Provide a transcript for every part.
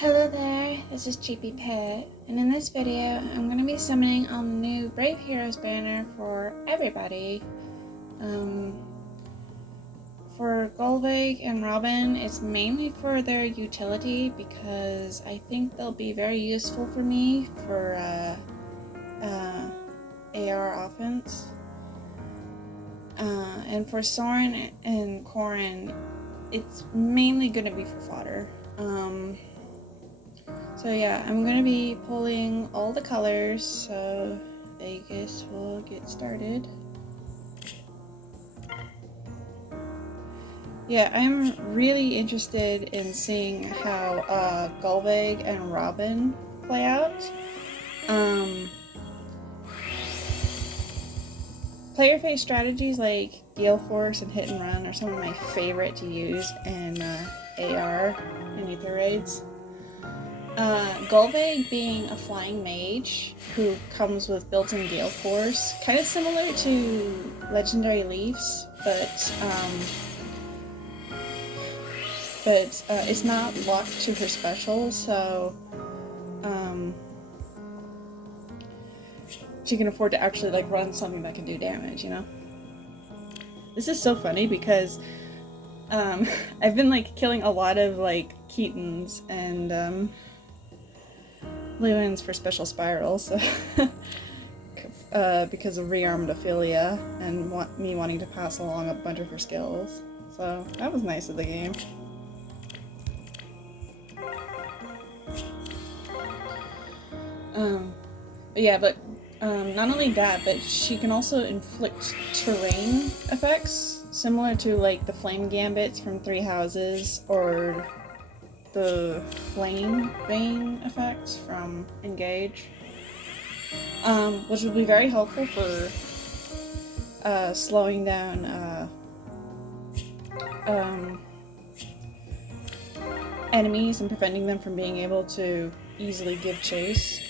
Hello there, this is GP Pet, and in this video I'm going to be summoning on the new Brave Heroes banner for everybody. For Golvig and Robin, it's mainly for their utility because I think they'll be very useful for me for AR offense. And for Soren and Corin, it's mainly going to be for fodder. So yeah, I'm going to be pulling all the colors, so I guess we'll get started. Yeah, I'm really interested in seeing how Golvig and Robin play out. Player phase strategies like Gale Force and Hit and Run are some of my favorite to use in AR and Ether raids. Golvig being a flying mage who comes with built-in Gale Force, kind of similar to Legendary Leafs, but it's not locked to her special, so she can afford to actually like run something that can do damage, you know? This is so funny because I've been like killing a lot of like Keatons and Lewins for special spirals, so because of rearmed Ophelia and me wanting to pass along a bunch of her skills. So that was nice of the game. But not only that, but she can also inflict terrain effects, similar to like the flame gambits from Three Houses or the flame vein effect from Engage, which would be very helpful for slowing down enemies and preventing them from being able to easily give chase.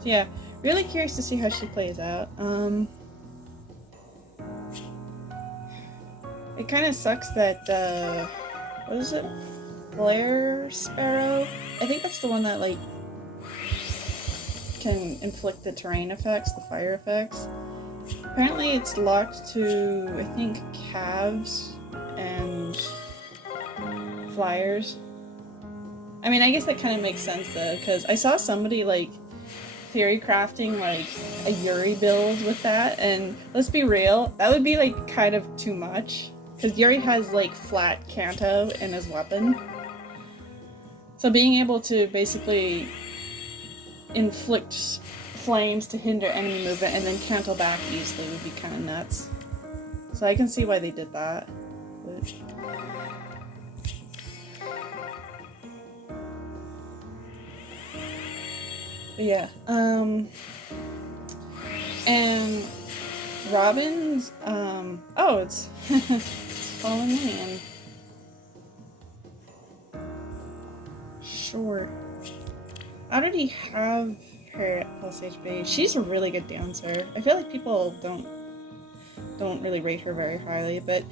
So yeah, really curious to see how she plays out. It kind of sucks that, what is it? Flare Sparrow? I think that's the one that, like, can inflict the terrain effects, the fire effects. Apparently it's locked to, I think, calves and flyers. I mean, I guess that kind of makes sense, though, because I saw somebody, like, theory crafting, like, a EV-ERY build with that, and let's be real, that would be, like, kind of too much. Because EV-ERY has, like, flat Canto in his weapon. So being able to basically inflict flames to hinder enemy movement and then Canto back easily would be kind of nuts. So I can see why they did that. But yeah, and Robin's, oh, it's Fallen Man. Sure. I already have her at plus HP. She's a really good dancer. I feel like people don't really rate her very highly, but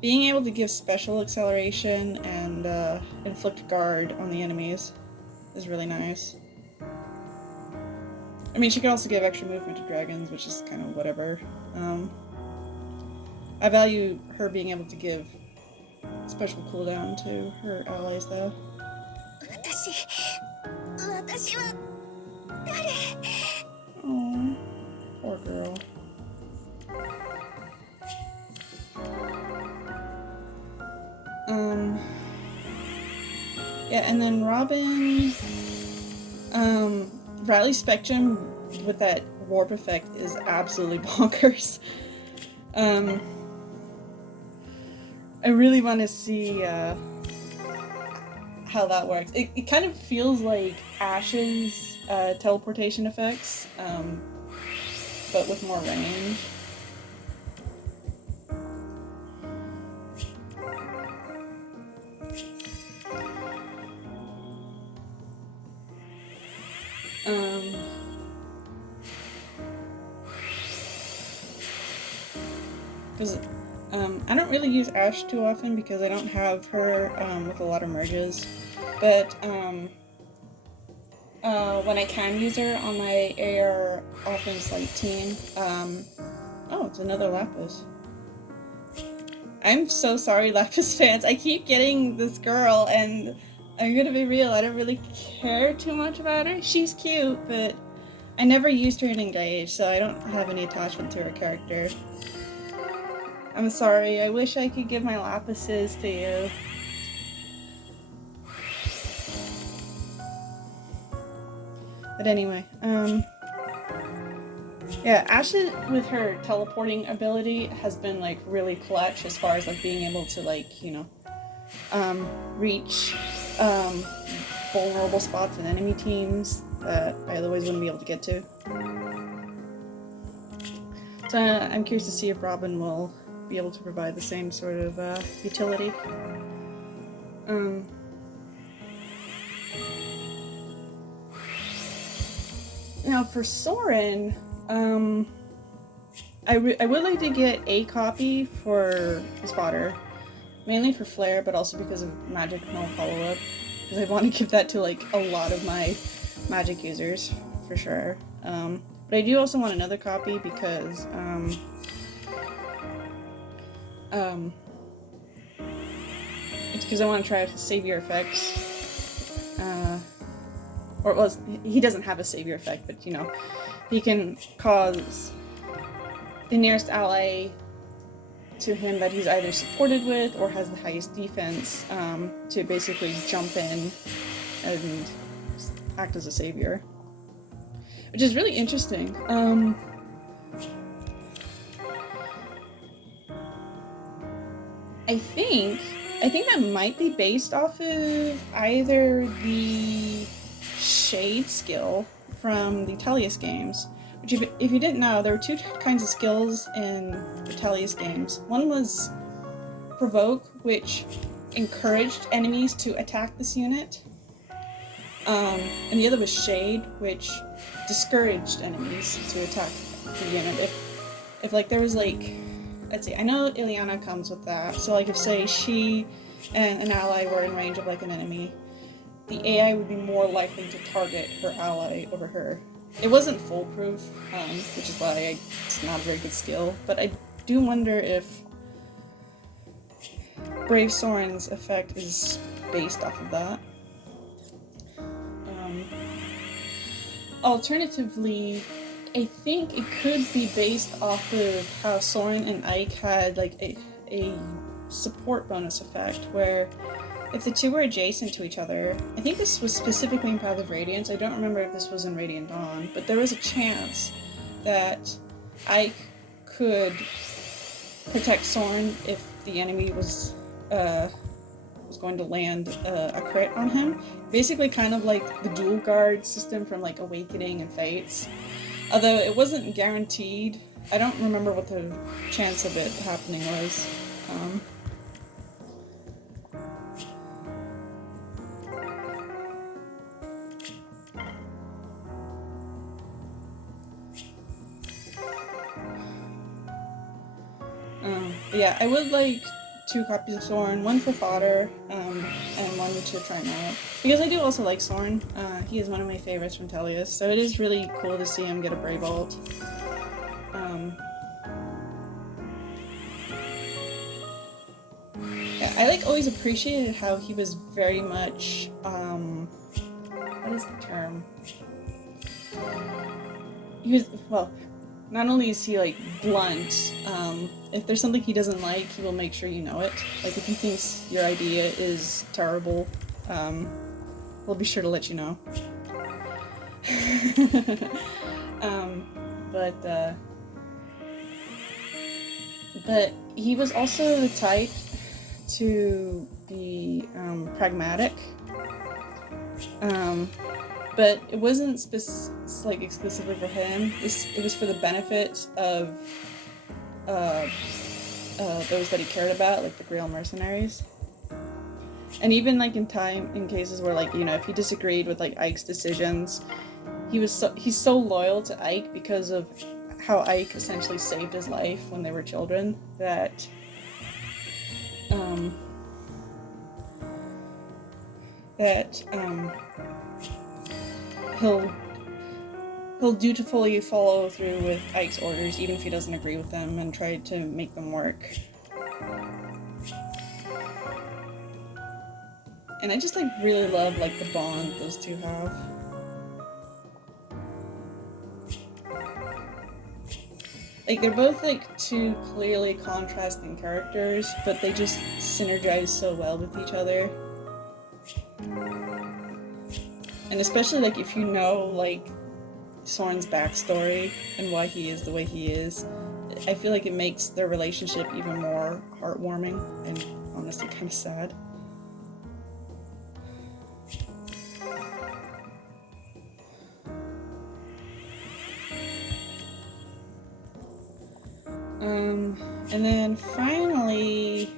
being able to give special acceleration and inflict guard on the enemies is really nice. I mean, she can also give extra movement to dragons, which is kind of whatever. I value her being able to give special cooldown to her allies, though. Oh, poor girl. Yeah, and then Robin, Rally Spectrum with that warp effect is absolutely bonkers. I really want to see how that works. It kind of feels like Ash's teleportation effects, but with more range. Because I don't really use Ash too often because I don't have her with a lot of merges, but when I can use her on my AR offense like team, oh, it's another Lapis. I'm so sorry, Lapis fans. I keep getting this girl, and I'm gonna be real, I don't really care too much about her. She's cute, but I never used her in Engage, so I don't have any attachment to her character. I'm sorry, I wish I could give my Lapises to you. But anyway, yeah, Ashley with her teleporting ability has been like really clutch as far as like being able to like, you know, reach vulnerable spots in enemy teams that I otherwise wouldn't be able to get to. So I'm curious to see if Robin will be able to provide the same sort of utility. Now for Soren, I would like to get a copy for his fodder, mainly for Flare, but also because of Magic No Follow-Up, because I want to give that to like a lot of my Magic users, for sure. But I do also want another copy because it's because I want to try out his Savior effects. Or, well, he doesn't have a Savior effect, but, you know, he can cause the nearest ally to him that he's either supported with or has the highest defense to basically jump in and act as a savior. Which is really interesting. I think that might be based off of either the Shade skill from the Tellius games. Which, if you didn't know, there were two kinds of skills in the Tellius games. One was Provoke, which encouraged enemies to attack this unit. And the other was Shade, which discouraged enemies to attack the unit. If like there was like, let's see, I know Ileana comes with that. So like if say she and an ally were in range of like an enemy, the AI would be more likely to target her ally over her. It wasn't foolproof, which is why it's not a very good skill, but I do wonder if Brave Soren's effect is based off of that. Alternatively, I think it could be based off of how Soren and Ike had like a support bonus effect, where if the two were adjacent to each other, I think this was specifically in Path of Radiance, I don't remember if this was in Radiant Dawn, but there was a chance that Ike could protect Soren if the enemy was going to land a crit on him. Basically kind of like the dual guard system from like Awakening and Fates. Although it wasn't guaranteed, I don't remember what the chance of it happening was. Yeah, I would like 2 copies of Soren, one for fodder, and one to try him out. Because I do also like Soren. He is one of my favorites from Tellius, so it is really cool to see him get a Brave ult. Yeah, I like always appreciated how he was very much, what is the term? He was, well, not only is he like blunt, if there's something he doesn't like, he will make sure you know it. Like if he thinks your idea is terrible, we'll be sure to let you know. But he was also the type to be pragmatic. But it wasn't like exclusively for him. It was for the benefit of those that he cared about, like the Grail mercenaries. And even like in cases where, like, you know, if he disagreed with like Ike's decisions, he's so loyal to Ike because of how Ike essentially saved his life when they were children, that that he'll dutifully follow through with Ike's orders, even if he doesn't agree with them, and try to make them work. And I just like really love like the bond those two have. Like they're both like two clearly contrasting characters, but they just synergize so well with each other. And especially like if you know like Soren's backstory and why he is the way he is, I feel like it makes their relationship even more heartwarming and honestly kind of sad. And then finally,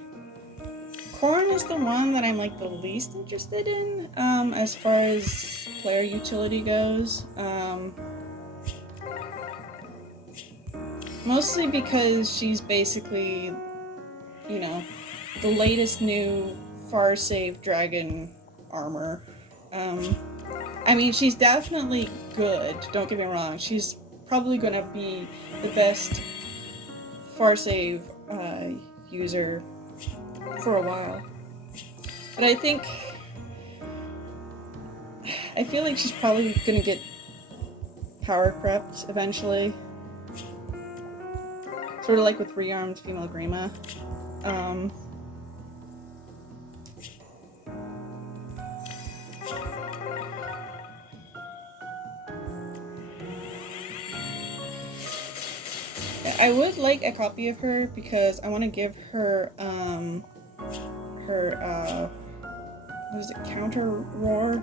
Corn is the one that I'm like the least interested in, as far as player utility goes. Mostly because she's basically, you know, the latest new far-save dragon armor. I mean, she's definitely good, don't get me wrong. She's probably gonna be the best far-save user for a while. But I feel like she's probably gonna get power crept eventually. Sort of like with rearmed female Grima. I would like a copy of her because I want to give her, what is it, counter roar?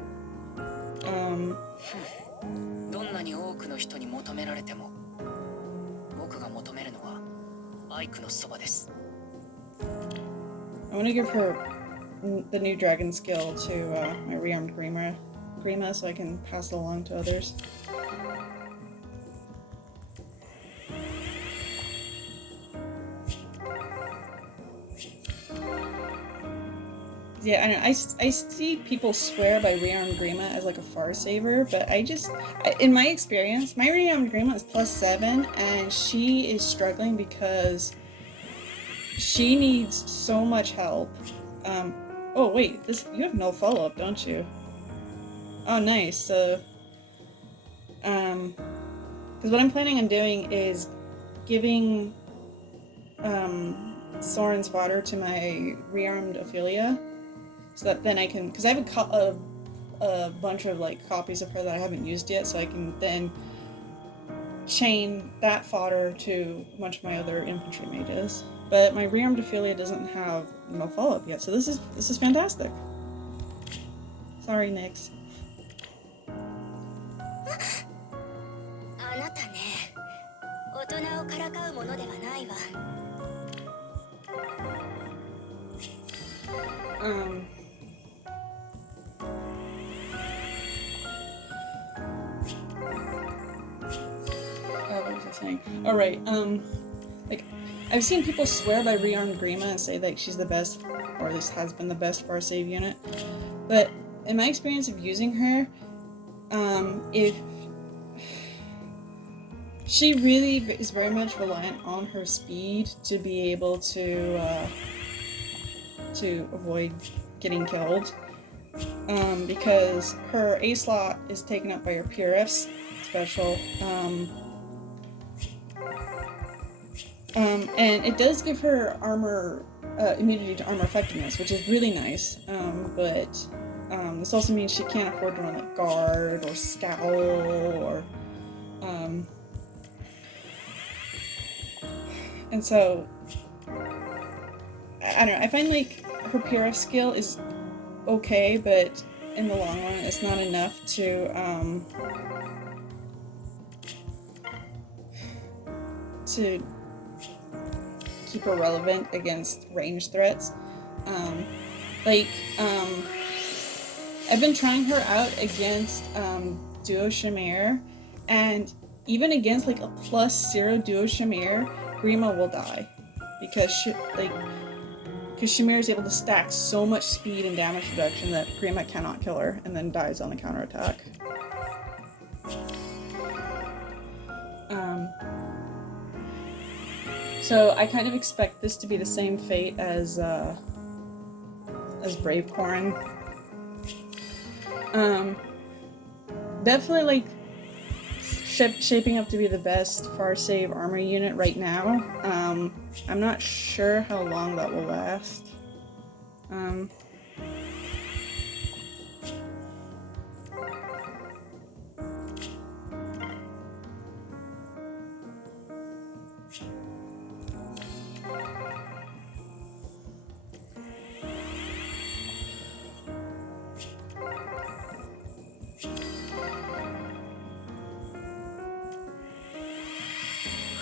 どんなに多くの人に求められても、僕が求めるのはアイクのそばです。 I want to give her the new dragon skill to my rearmed Grima so I can pass it along to others. Yeah, I know. I see people swear by rearmed Grima as like a far saver, but in my experience, my rearmed Grima is +7, and she is struggling because she needs so much help. Oh wait, you have no follow-up, don't you? Oh, nice. So, because what I'm planning on doing is giving Soren's fodder to my rearmed Ophelia. So that then I can, because I have a bunch of like copies of her that I haven't used yet, so I can then chain that fodder to a bunch of my other infantry mages. But my rearmed Ophelia doesn't have no follow-up yet, so this is fantastic. Sorry, Nyx. あなたね、大人をからかうものではないわ。What was I saying? Oh, right. Like, I've seen people swear by rearmed Grima and say that she's the best, or at least has been the best far save unit. But in my experience of using her, if she really is very much reliant on her speed to be able to avoid getting killed, because her A slot is taken up by her PRF special. And it does give her armor, immunity to armor effectiveness, which is really nice, but this also means she can't afford to run like guard or scowl or and so I don't know, I find like her PRF skill is okay, but in the long run it's not enough to keep her relevant against ranged threats. I've been trying her out against Duo Shamir, and even against like a +0 Duo Shamir, Grima will die because because Shamir is able to stack so much speed and damage reduction that Green Mech cannot kill her, and then dies on the counterattack. So I kind of expect this to be the same fate as Brave Corrin. Definitely like shaping up to be the best far save armor unit right now. I'm not sure how long that will last.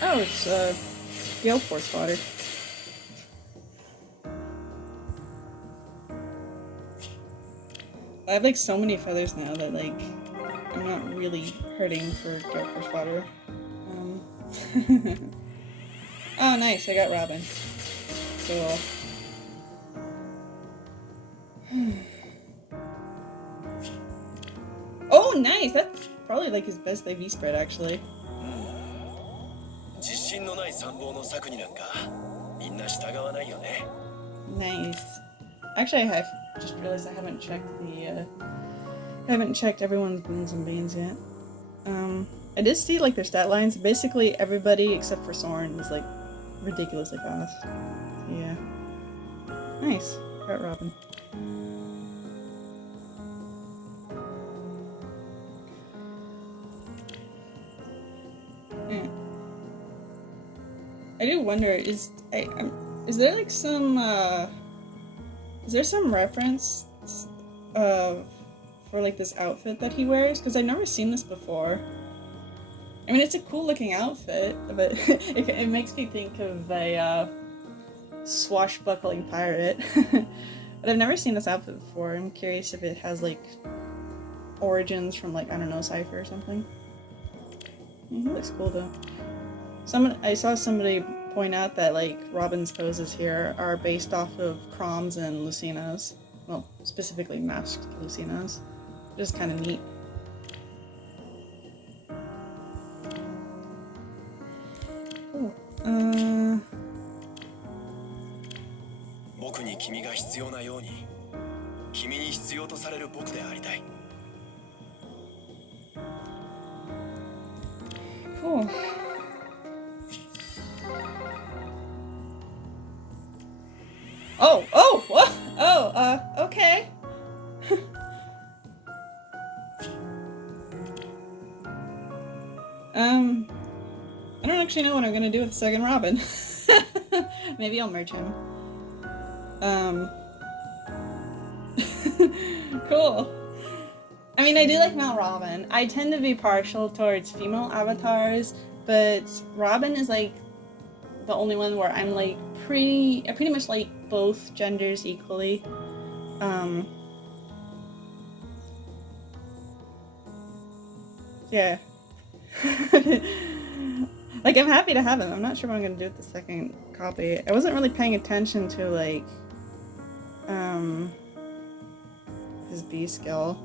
Oh, it's Gale Force fodder. I have like so many feathers now that like I'm not really hurting for Gale Force fodder. Oh, nice! I got Robin. Cool. Oh, nice! That's probably like his best IV spread, actually. Nice. Actually, I have just realized I haven't checked everyone's boons and beans yet. I did see like their stat lines. Basically, everybody except for Soren was like ridiculously fast. Yeah. Nice. Got Robin. I do wonder, is there like some is there some reference for like this outfit that he wears? Because I've never seen this before. I mean, it's a cool looking outfit, but it makes me think of a swashbuckling pirate. But I've never seen this outfit before. I'm curious if it has like origins from like, I don't know, Cypher or something. It looks cool though. I saw somebody point out that like Robin's poses here are based off of Crom's and Lucina's. Well, specifically masked Lucina's. Just kind of neat. Cool. 僕に君が必要なように、君に必要とされる僕でありたい。Cool. Okay. I don't actually know what I'm gonna do with the second Robin. Maybe I'll merge him. Cool. I mean, I do like male Robin. I tend to be partial towards female avatars, but Robin is like the only one where I'm like I pretty much like both genders equally. Yeah. Like, I'm happy to have him. I'm not sure what I'm gonna do with the second copy. I wasn't really paying attention to like his B skill.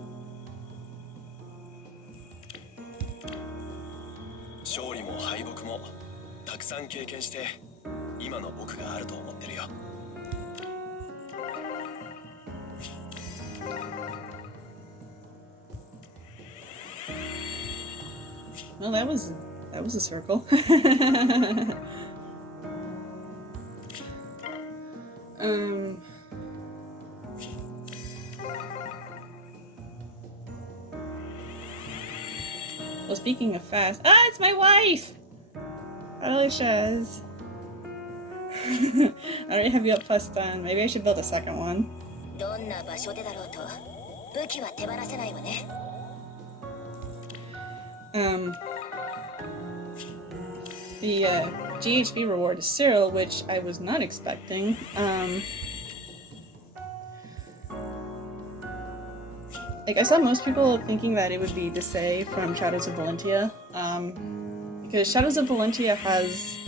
勝利も敗北もたくさん経験して今の僕があると思ってるよ。Well, that was a circle. Well, speaking of fast, it's my wife. Hello, Shaz. I already have you up +10. Maybe I should build a second one. どんな場所でだろうと武器は手放せないわね。The GHB reward is Cyril, which I was not expecting. Like, I saw most people thinking that it would be Desai from Shadows of Valentia, because Shadows of Valentia has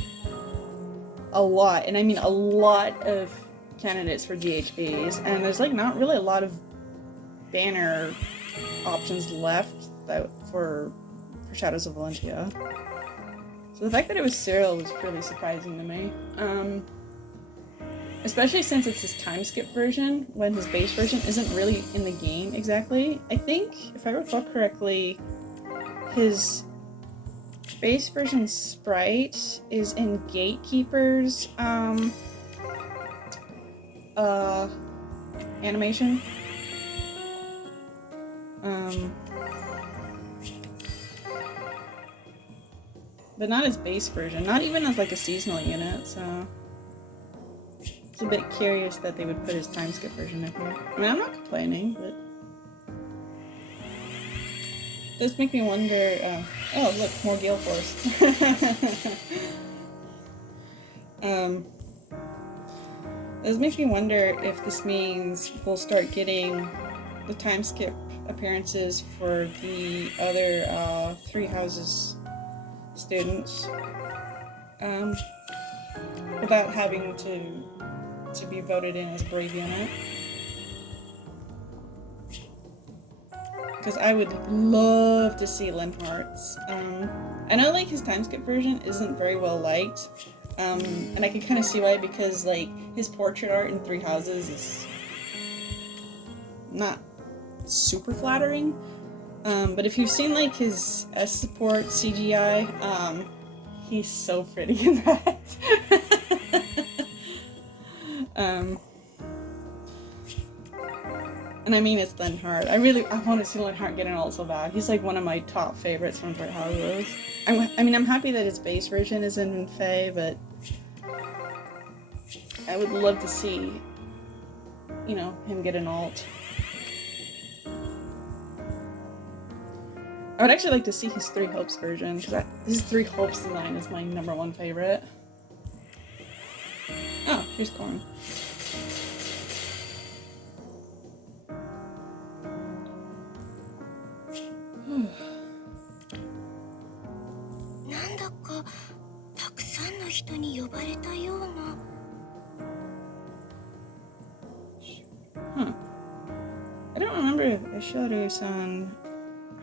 a lot, and I mean a lot of candidates for DHBs, and there's like not really a lot of banner options left that for Shadows of Valentia. So the fact that it was CYL was really surprising to me. Especially since it's his time skip version, when his base version isn't really in the game exactly. I think, if I recall correctly, his base version sprite is in Gatekeeper's animation. But not his base version, not even as like a seasonal unit, so it's a bit curious that they would put his time skip version in here. I mean, I'm not complaining, but it does make me wonder. Oh, look, more Gale Force. It does make me wonder if this means we'll start getting the time skip appearances for the other 3 houses students without having to be voted in as Brave Unit. Because I would love to see Linhart's. I know like his time skip version isn't very well liked, and I can kind of see why, because like his portrait art in 3 houses is not super flattering. But if you've seen like his S support CGI, he's so pretty in that. And I mean, it's Linhart. I want to see Linhart get an ult so bad. He's like one of my top favorites from Fort Houses. I mean, I'm happy that his base version is in Fae, but I would love to see, you know, him get an ult. I would actually like to see his 3 Hopes version, because his 3 Hopes design is my #1 favorite. Oh, here's Corn. Huh. I don't remember if Shadow-san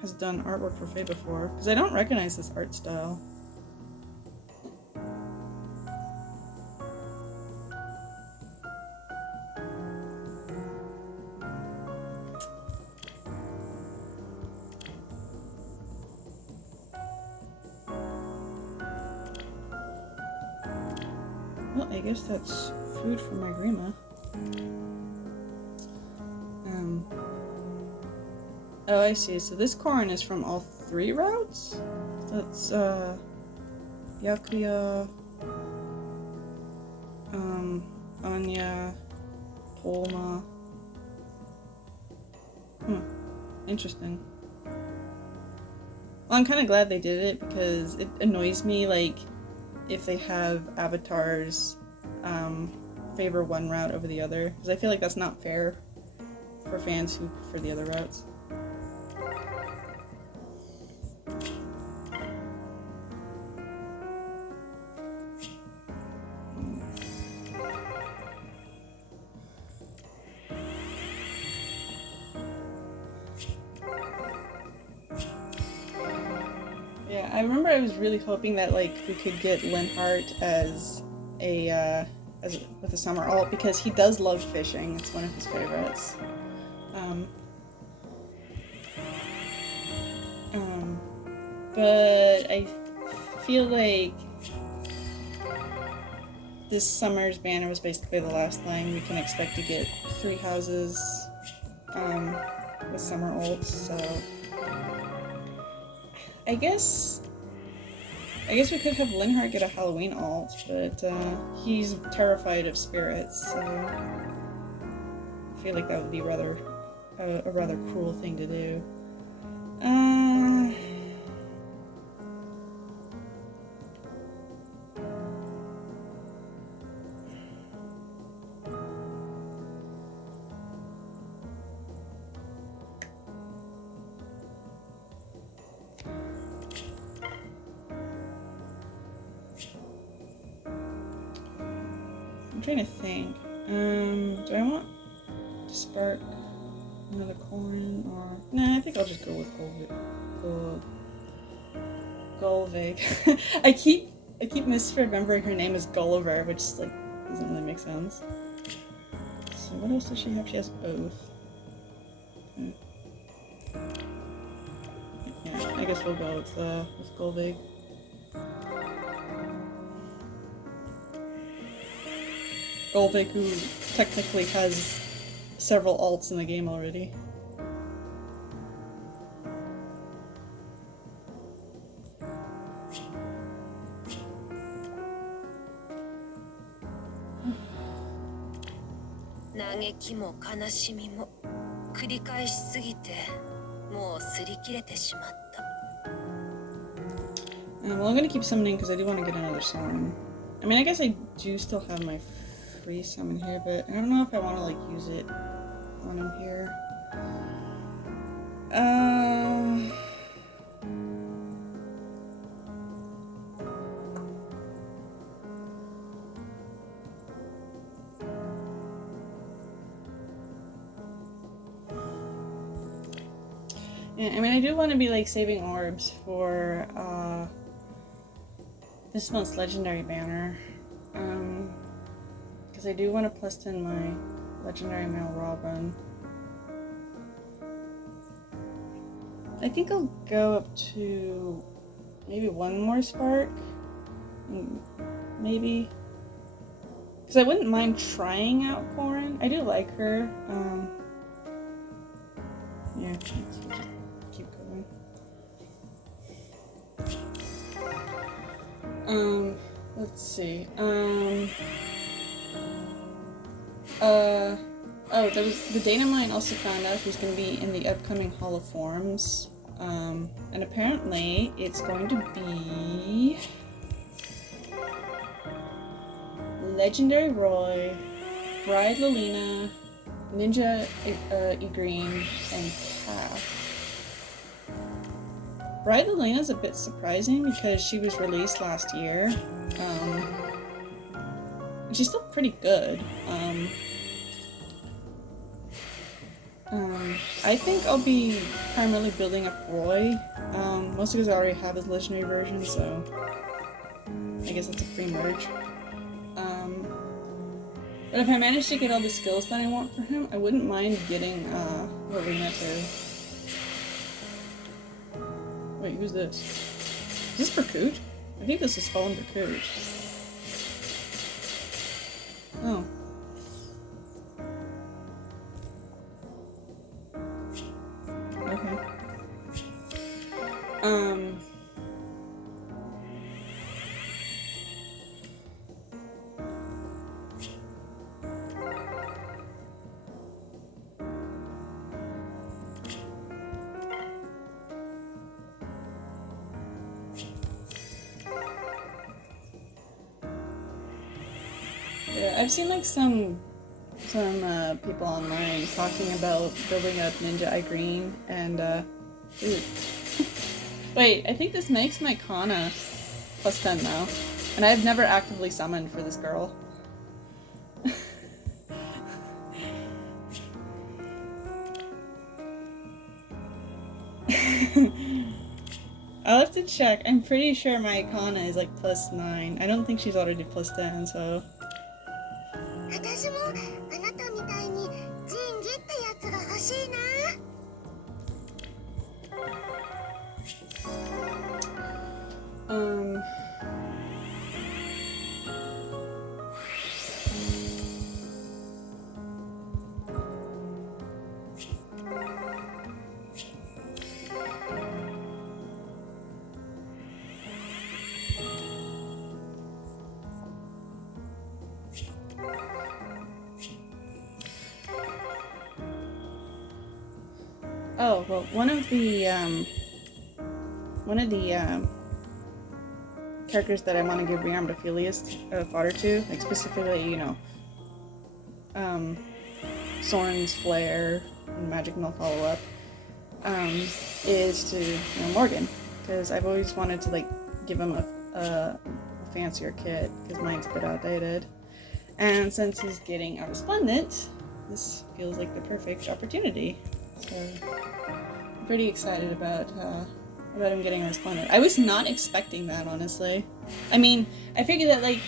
has done artwork for Fae before, because I don't recognize this art style. Well, I guess that's food for my grandma. Oh, I see. So this corn is from all 3 routes? That's, Yakuya, Anya, Polma. Interesting. Well, I'm kind of glad they did it, because it annoys me, like, if they have avatars favor one route over the other, because I feel like that's not fair for fans who prefer the other routes. Yeah, I remember I was really hoping that like we could get Linhart as a with a summer alt, because he does love fishing. It's one of his favorites. But I feel like this summer's banner was basically the last thing. We can expect to get 3 houses with summer ults, so I guess we could have Linhart get a Halloween ult, but he's terrified of spirits, so I feel like that would be a rather cruel thing to do. I'm trying to think. Do I want to spark another coin or... Nah, I think I'll just go with Golvig. I keep misremembering her name as Gulliver, which like doesn't really make sense. So what else does she have? She has Oath. Okay. Yeah, I guess we'll go with Golvig. Golvig, who technically has several alts in the game already. Well, I'm gonna keep summoning because I do want to get another summon. I mean, I guess I do still have my free summon here, but I don't know if I want to like use it on him here. Yeah, I mean, I do want to be like saving orbs for this month's legendary banner. Because I do want to plus 10 my legendary male Robin. I think I'll go up to maybe one more spark. Maybe. Because I wouldn't mind trying out Corin. I do like her. Yeah, let's just keep going. Let's see. Oh, there was the data mine also found out who's going to be in the upcoming Hall of Forms. And apparently it's going to be Legendary Roy, Bride Lilina, Ninja E-Green, and Calf. Bride Lilina is a bit surprising because she was released last year. And she's still pretty good. I think I'll be primarily building up Roy, mostly because I already have his legendary version, so I guess it's a free merge. But if I manage to get all the skills that I want for him, I wouldn't mind getting Lorena too. Wait, who's this? Is this for Coot? I think this is Fallen for Coot. Oh. Okay. Yeah, I've seen like some people online talking about building up Ninja I-Green and ooh. Wait, I think this makes my Kana plus 10 now. And I've never actively summoned for this girl. I'll have to check. I'm pretty sure my Kana is like plus 9. I don't think she's already plus 10, so... 私もあなたみたいに仁義ってやつが欲しいな。Oh, well, one of the characters that I want to give rearmed Aphelios fodder to, like specifically, you know, Soren's Flare and Magic Mill follow-up, is to, you know, Morgan, because I've always wanted to, like, give him a fancier kit, because mine's a bit outdated. And since he's getting out resplendent, this feels like the perfect opportunity. So I'm pretty excited about him getting resplendent. I was not expecting that, honestly. I mean, I figured that like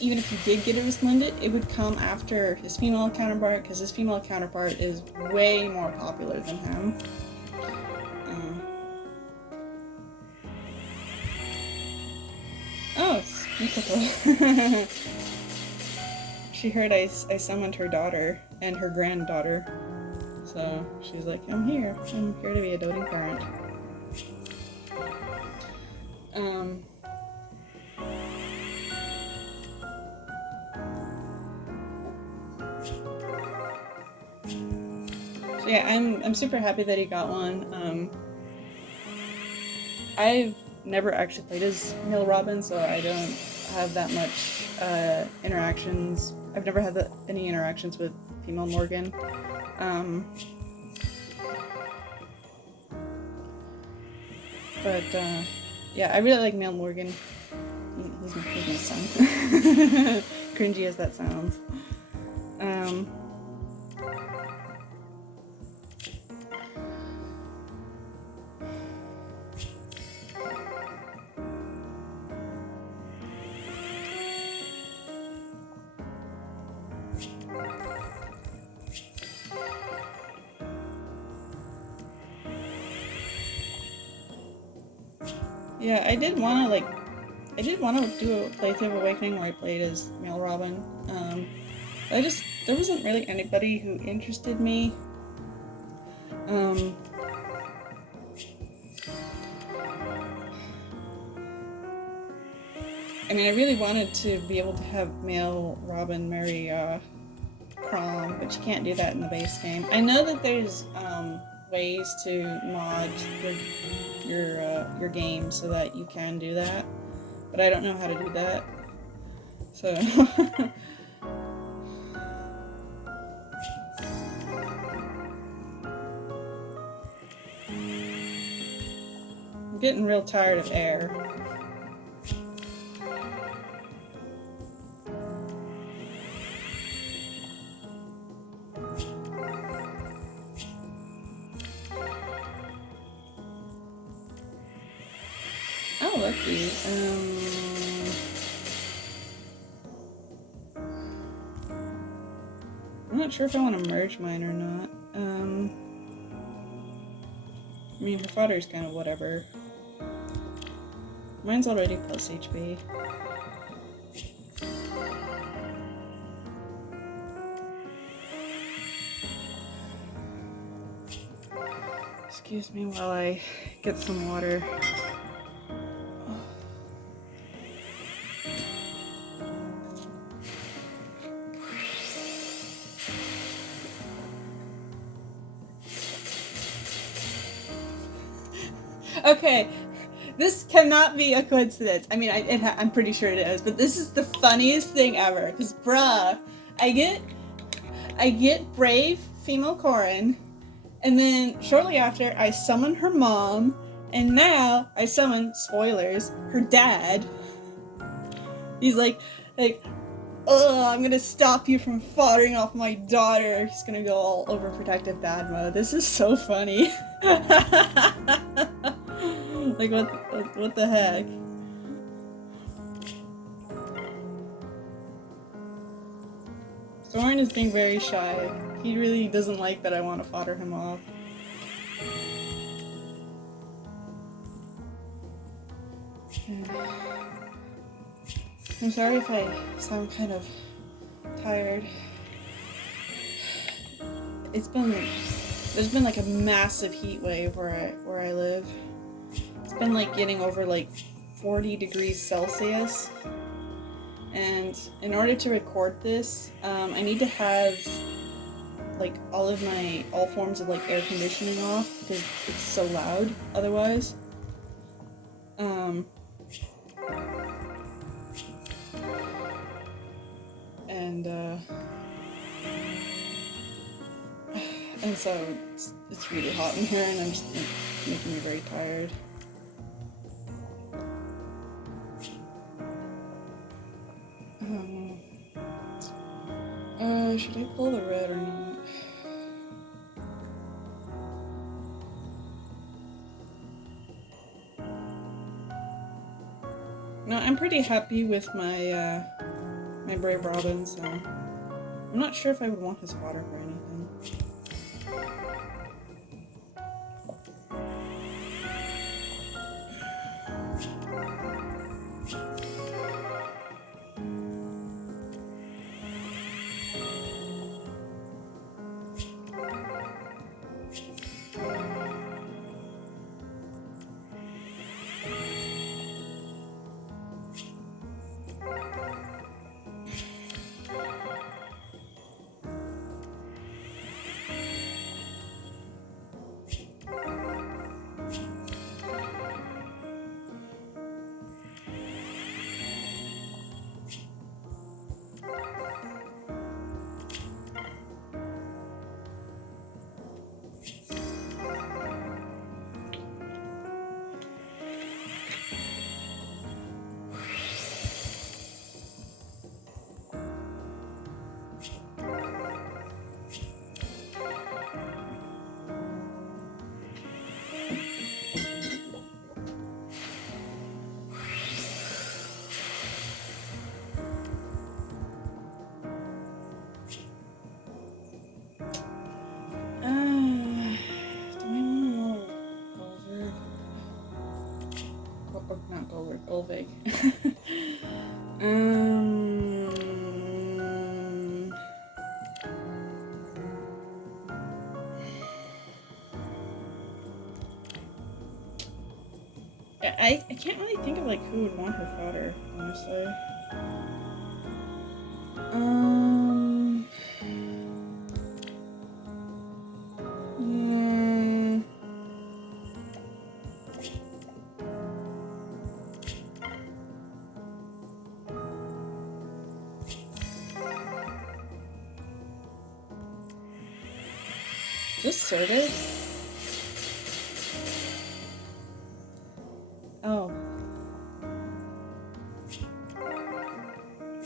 even if he did get a resplendent, it would come after his female counterpart, because his female counterpart is way more popular than him. Oh, it's Mikoko. She heard I summoned her daughter and her granddaughter. So she's like, I'm here to be a doting parent. So yeah, I'm super happy that he got one. I've never actually played as male Robin, so I don't have that much interactions. I've never had any interactions with female Morgan. But yeah, I really like male Morgan. He's my son. Cringy as that sounds. Yeah, I did want to do a playthrough of Awakening where I played as male Robin. There wasn't really anybody who interested me. I mean, I really wanted to be able to have male Robin marry Crom, but you can't do that in the base game. I know that there's ways to mod your game so that you can do that, but I don't know how to do that. So I'm getting real tired of air. Oh, lucky. I'm not sure if I want to merge mine or not. I mean, her fodder's kind of whatever. Mine's already plus HP. Excuse me while I get some water. Okay, this cannot be a coincidence. I mean, I'm pretty sure it is, but this is the funniest thing ever. Cause bruh, I get brave female Corin, and then shortly after I summon her mom, and now I summon, spoilers, her dad. He's like, ugh, I'm gonna stop you from foddering off my daughter. He's gonna go all overprotective dad mode. This is so funny. Like, what the heck? Soren is being very shy. He really doesn't like that I want to fodder him off. I'm sorry if I sound kind of tired. There's been like a massive heat wave where I live. It's been like getting over like 40 degrees Celsius. And in order to record this, I need to have like all forms of like air conditioning off because it's so loud otherwise. And so it's really hot in here, and it's making me very tired. Should I pull the red or not? No, I'm pretty happy with my my Brave Robin, so I'm not sure if I would want his fodder for anything. Do I want to roll Goldberg? Or not Goldberg, Olvig. Yeah, I can't really think of like who would want her fodder, honestly. Is this service? Oh.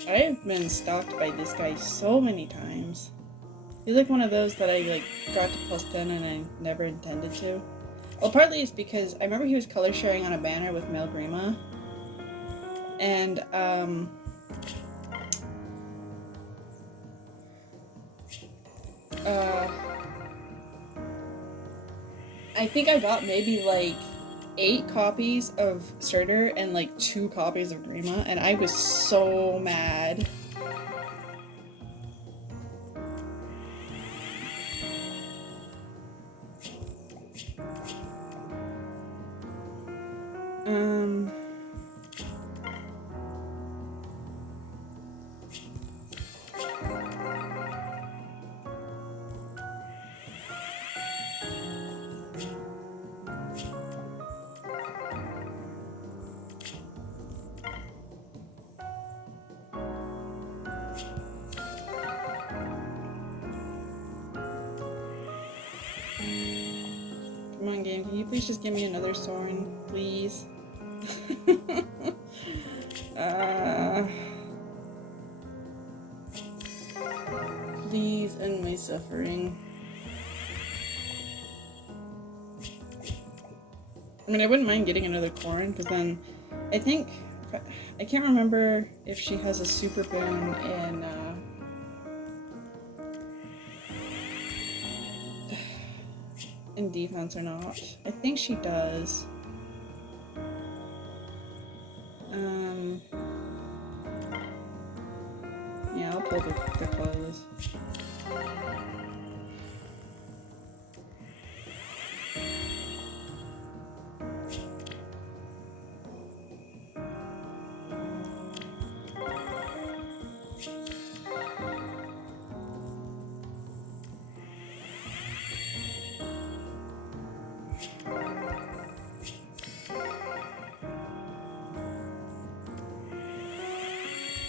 I've been stalked by this guy so many times. He's like one of those that I like got to plus 10 and I never intended to. Well, partly it's because I remember he was color sharing on a banner with Melgrima. And, I think I got maybe like 8 copies of Surtur and like 2 copies of Grima, and I was so mad. Come on, game. Can you please just give me another Soren, please? Please end my suffering. I mean, I wouldn't mind getting another Corrin, because then I think I can't remember if she has a super boon in defense or not. I think she does. Yeah, I'll pull the clothes.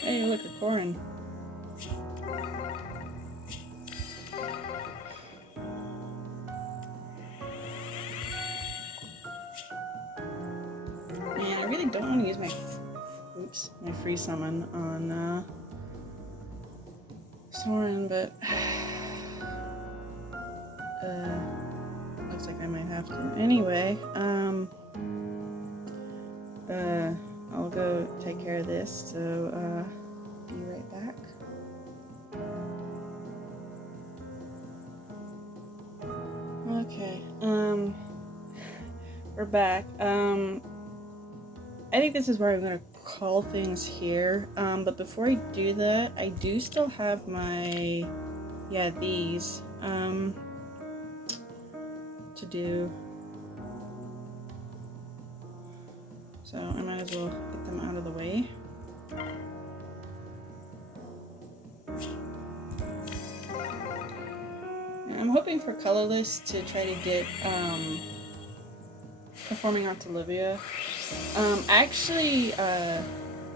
Hey, look, a Corrin. Man, I really don't want to use my free summon on Soren, but looks like I might have to. Anyway, I'll go take care of this, so be right back. Okay, we're back. I think this is where I'm gonna call things here, but before I do that, I do still have my, these, to do, so I might as well get them out of the way. And I'm hoping for colorless to try to get, performing Arts Olivia. I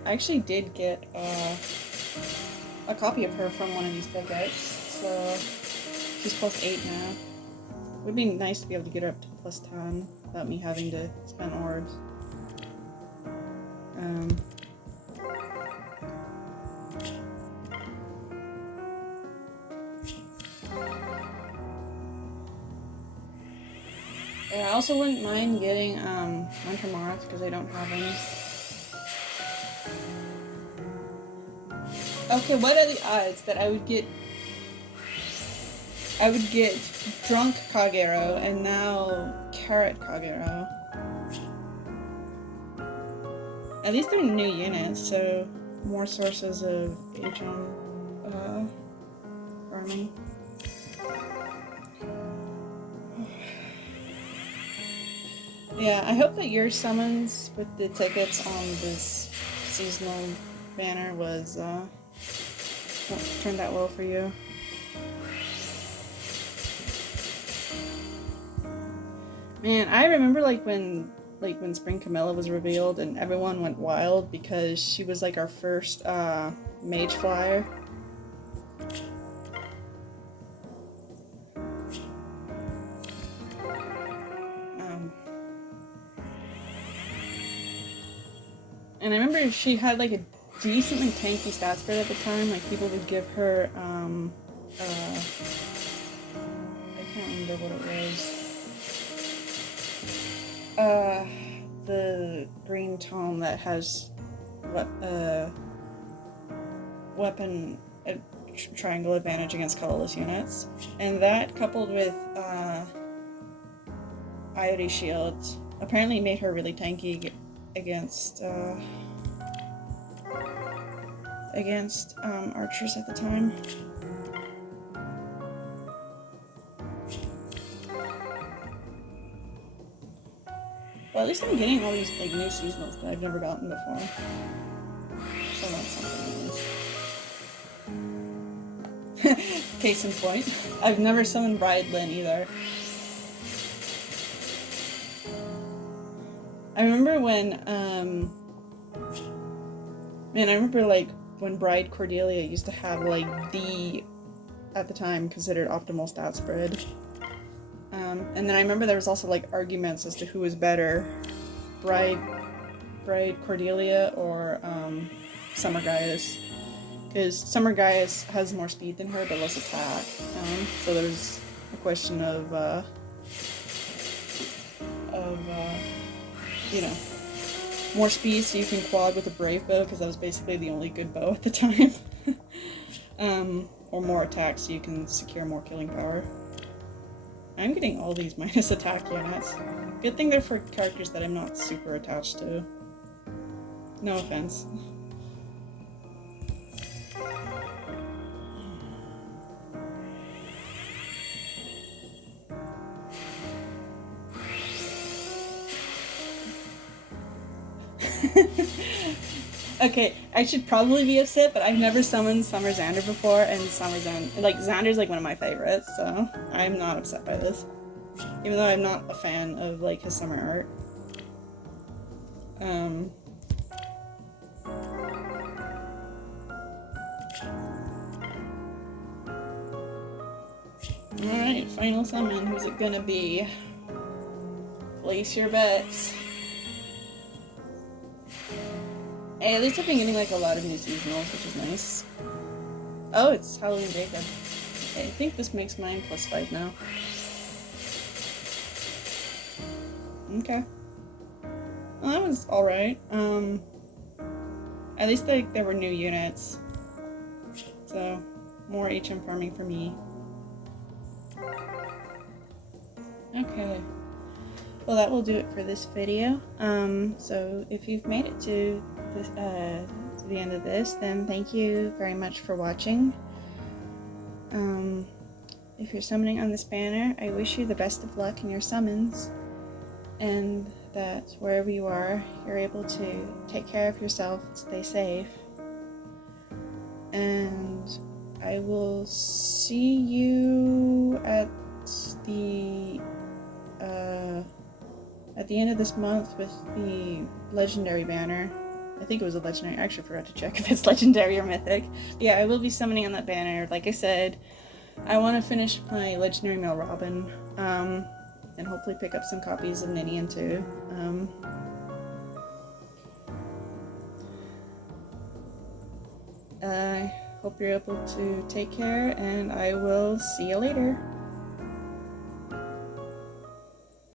actually did get a copy of her from one of these dev guides, so she's plus 8 now. Would be nice to be able to get her up to plus 10 without me having to spend orbs. Yeah, I also wouldn't mind getting Winter Moths because I don't have any. Okay, what are the odds that I would get Drunk Kagero and now Carrot Kagero? At least they're new units, so more sources of HM farming. Yeah, I hope that your summons with the tickets on this seasonal banner was turned out well for you. Man, I remember when Spring Camilla was revealed and everyone went wild because she was like our first mage flyer. And I remember she had like a decently tanky stat spread at the time. Like people would give her I can't remember what it was. The green tome that has weapon triangle advantage against colorless units, and that coupled with Iody shields apparently made her really tanky against archers at the time. Well, at least I'm getting all these like new seasonals that I've never gotten before. So that's something nice. Case in point, I've never summoned Bridlin either. I remember when, when Bride Cordelia used to have like the, at the time, considered optimal stat spread. And then I remember there was also like arguments as to who was better, Bride Cordelia or Summer Gaius. Because Summer Gaius has more speed than her but less attack. So there was a question of you know, more speed so you can quad with a brave bow because that was basically the only good bow at the time. Or more attack so you can secure more killing power. I'm getting all these minus attack units. Good thing they're for characters that I'm not super attached to. No offense. Okay, I should probably be upset, but I've never summoned Summer Xander before, and Xander's like one of my favorites, so I'm not upset by this. Even though I'm not a fan of like his summer art. Alright, final summon. Who's it gonna be? Place your bets. Hey, at least I've been getting like a lot of new seasonals, which is nice. Oh, it's Halloween Jacob. I think this makes mine +5 now. Okay. Well, that was alright. At least there were new units. So, more HM farming for me. Okay. Well, that will do it for this video. So if you've made it to this, to the end of this, then thank you very much for watching. If you're summoning on this banner, I wish you the best of luck in your summons, and that wherever you are, you're able to take care of yourself, stay safe, and I will see you at the end of this month with the legendary banner. I think it was a legendary. I actually forgot to check if it's legendary or mythic. But yeah, I will be summoning on that banner. Like I said, I want to finish my legendary male Robin, and hopefully pick up some copies of Ninian too. I hope you're able to take care, and I will see you later.